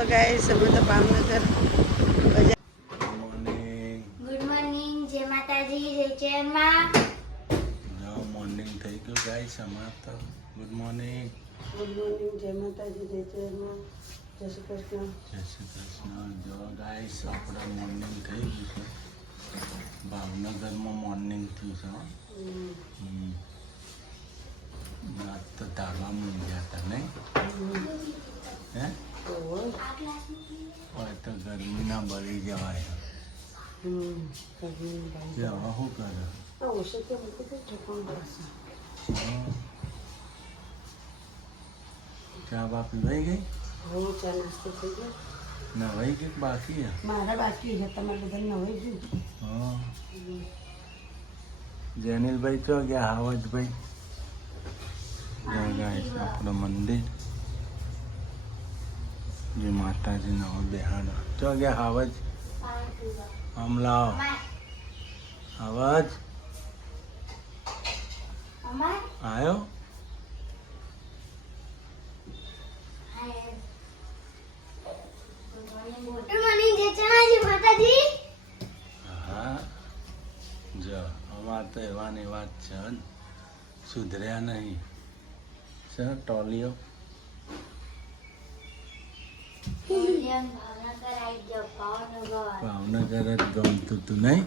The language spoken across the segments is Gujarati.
ગાઈસ અમે તો ભાવનગર ગુડ મોર્નિંગ જય માતાજી જય ચેરમાં મોર્નિંગ થઈ ગયું ગાઈસ અમાર તો ગુડ મોર્નિંગ જય માતાજી જય ચેરમાં જય શ્રી કૃષ્ણ જો ગાઈસ આપણે મોર્નિંગ થઈ ગયું છે ભાવનગરમાં મોર્નિંગ થયું છે આજ તો ધાબામાં ગયા હતા નહીં હે હોય તો ગરમીના બળી જવાય હવે શું કરે ચા બા પીવાઈ ગઈ ચા નાસ્તો થઈ ગયો નવાઈ ગઈ બાકી મારા બાકી છે તમારે બધા નવાઈ ગયું હા જેનિલભાઈ ચો ગયા હાવજભાઈ આપણું મંદિર જે માતાજીનો બેહાડો ચો ગયા હાવજ આમ લાવો અવાજ આવ્યો હા જો અમાર તો એવા ને વાત છે સુધર્યા નહીં સર ટોલિયો ભાવનગર જ ગમતું તું નહીં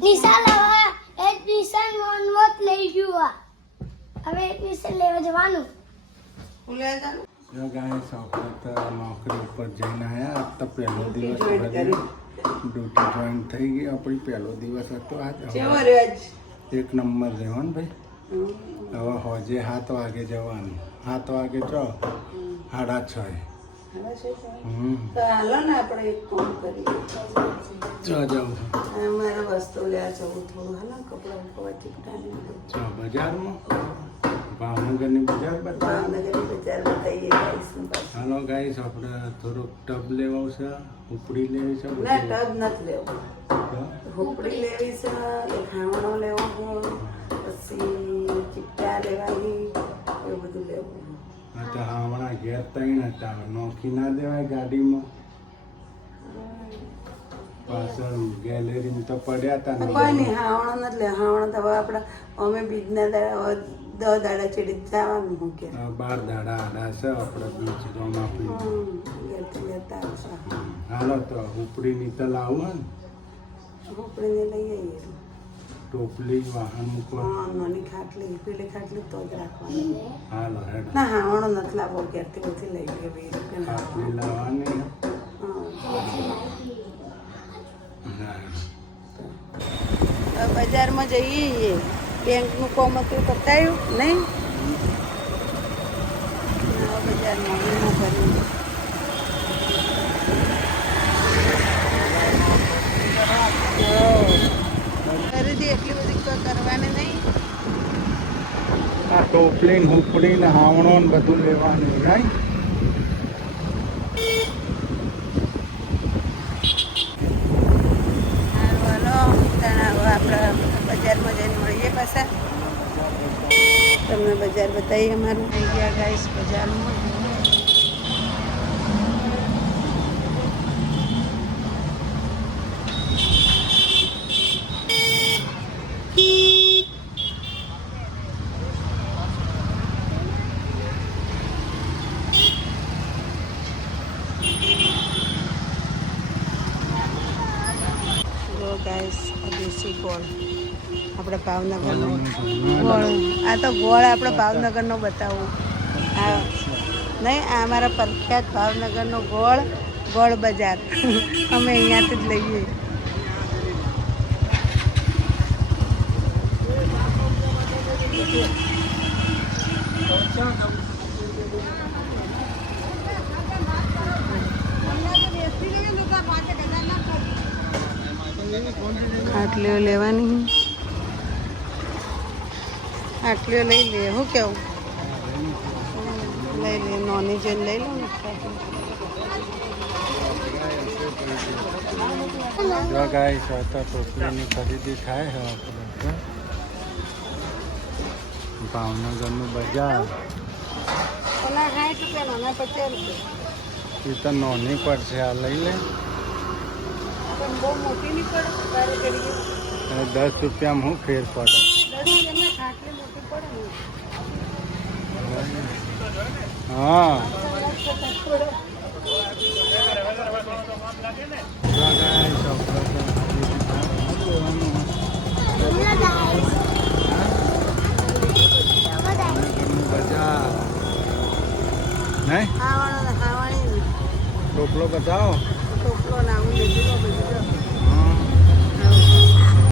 નિશાલ હવે એડમિશન નોટ લઈ ગયું હવે એડમિશન લેવા જવાનું ગાઈસ આપણે તો નોકરી ઉપર જઈને આવ્યા આજ તો પહેલો દિવસ ડ્યુટી જોઈન થઈ ગઈ આપણી પહેલો દિવસ હતો આજ એક નંબર રહ્યો ને ભાઈ હવે હોજે 7 વાગે જવાનું 7 વાગે ચો 6:30 હાલો ને આપણે એક કામ કરીએ ચો જવું મારા વસ્તુ લેવા જવું થોડું હાલો કપડા ઉપવા ચીપટાને ચો બજારમાં ભાવનગરની બજાર ભાવનગરની બજાર બતાવીએ ગાઈસનું પાછું હાલો ગાઈસ આપણે થોડુંક ટબ લેવું છે ઉપડી લેવી છે ના ટબ નથી લેવું ઉપડી લેવી છે એક હાવણો લેવો પછી ચીપટા લેવાની એવું બધું લેવું હા તો હમણાં ઘેર તૈણ હતા નોખી ના દેવાય ગાડીમાં પાછળ ગેલેરીમાં તો પડ્યા હતા ને કોઈ નહીં હાવણો નથી લે હાવણો તો હવે આપણે અમે બીજના દાડા 10 દાડા ચડી જવાનું હું કે 12 દાડા આડા છે આપણે બીચ રોમ આપી ઘેરથી લેતા આવશે હાલો તો ઉપડીની તો લાવું ને ઉપડીને લઈ આવીએ ટોપલી વાહન મૂકવા નાની ખાટલી પેલી ખાટલી તો જ રાખવાની હાલો હેડ ના હાવણો નથી લાવવો ઘેરથી બધી લઈ લેવી ખાટલી લાવવાની બજારમાં જઈએ બેંકનું કામ હતું પતાયું નહીં બજારમાં વીમો કર્યું ખરીદી એટલી બધી કરવાની નહીં આ ટોપલી હુપડી ને હાવણો ને બધું લેવાનું નહીં આપણે બજારમાં જઈને મળીએ પાછા તમને બજાર બતાવીએ અમારું આવી ગયા ગાઈસ બજારમાં ગાઈસ દેશી ગોળ આપણે ભાવનગરનો ગોળ આ તો ગોળ આપણે ભાવનગરનો બતાવું આ નહીં આ અમારા પ્રખ્યાત ભાવનગરનો ગોળ બજાર અમે અહીંયાથી જ લઈએ આટલીઓ લેવાની આટલીઓ લઈ લે શું કેવું લઈ લે નોની જેને લઈ લો ને જો ગાઈસ આ તો ટોપલીની ખરીદી થાય છે આપણે ભાવનગરનું બજાર ઓલા 60 રૂપિયા નાના 50 રૂપિયા એ તો નોની પડશે આ લઈ લે પણ બહુ મોટી નહીં પડે તારે કરીએ અને 10 રૂપિયામાં હું ફેર પડે 10 એમને ખાટલી મોટી પડે ને હા થોડો નહીં ખાવાણી ટોપલો બતાવો ટોપલો નાવું લીધું